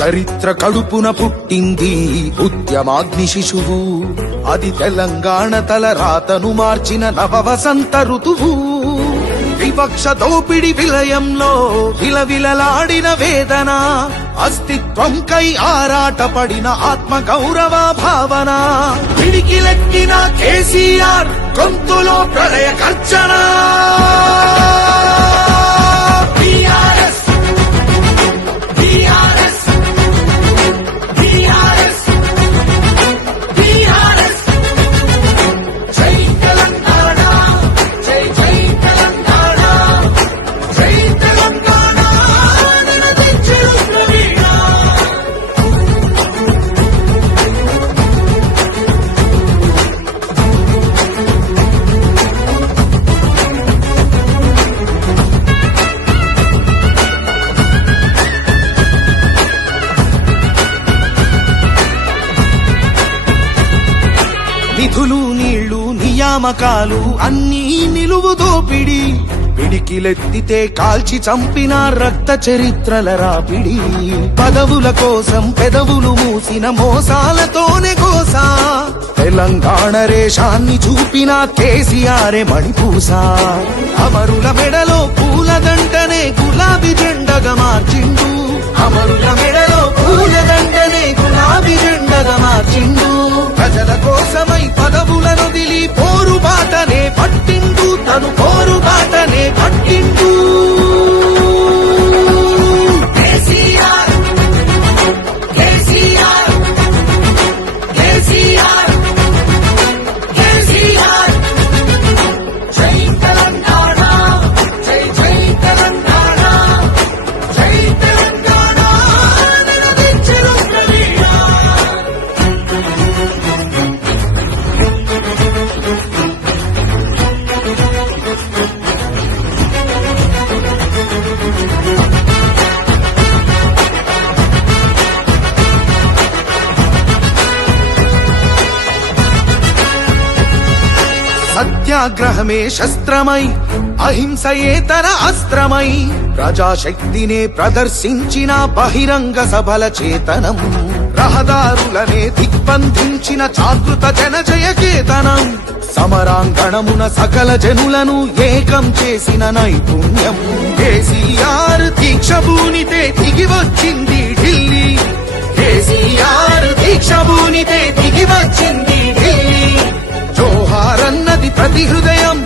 చరిత్ర కడుపున పుట్టింది ఉద్యమాగ్ని శిశువు, అది తెలంగాణ తల రాతను మార్చిన నవవసంత ఋతువు. వివక్ష దోపిడి విలయంలో విలవిలలాడిన వేదన, అస్తిత్వం కై ఆరాటపడిన ఆత్మ గౌరవ భావన. పిడికిలెత్తిన కేసీఆర్ గొంతులో ప్రళయ గర్జన. నిధులు నీళ్లు నియామకాలు అన్నీ నిలువు దోపిడి, పిడికిలెత్తితే కాల్చి చంపిన రక్త చరిత్రల రాపిడి. పదవుల కోసం పెదవులు మూసిన మోసాలతోనే కోసా, తెలంగాణ రేషాన్ని చూపిన కేసీఆరే మణిపూసా. అమరుల మెడలో పూలదండనే గులాబీ జెండగా మార్చిండు, అమరుల మెడలో పూలదండనే గులాబీ జెండగా మార్చిండు. ప్రజల కోసమై పదవులను దిలి పోరుబాటనే పట్టిండు, తను పోరుబాటనే పట్టిండు. కేసీఆర్ కేసీఆర్ కేసీఆర్ కేసీఆర్. జై తెలంగాణ, జై జై తెలంగాణ, జై తెలంగాణ నినదించెను ప్రవీణ. సత్యాగ్రహమే శస్త్రమై, అహింసయే తన అస్త్రమై, ప్రజాశక్తినే ప్రదర్శించిన బహిరంగ సభల చేతనం. రహదారులనే దిగ్బంధించిన జాగృత జనజయ కేతనం. సమరాంగణమున సకల జనులను ఏకం చేసిన నైపుణ్యం. కేసీఆర్ దీక్ష భూనితే దిగి వచ్చింది ఢిల్లీ, కేసీఆర్ దీక్ష భూనితే దిగి వచ్చింది ఢిల్లీ. జోహార్ అన్నది ప్రతి హృదయం,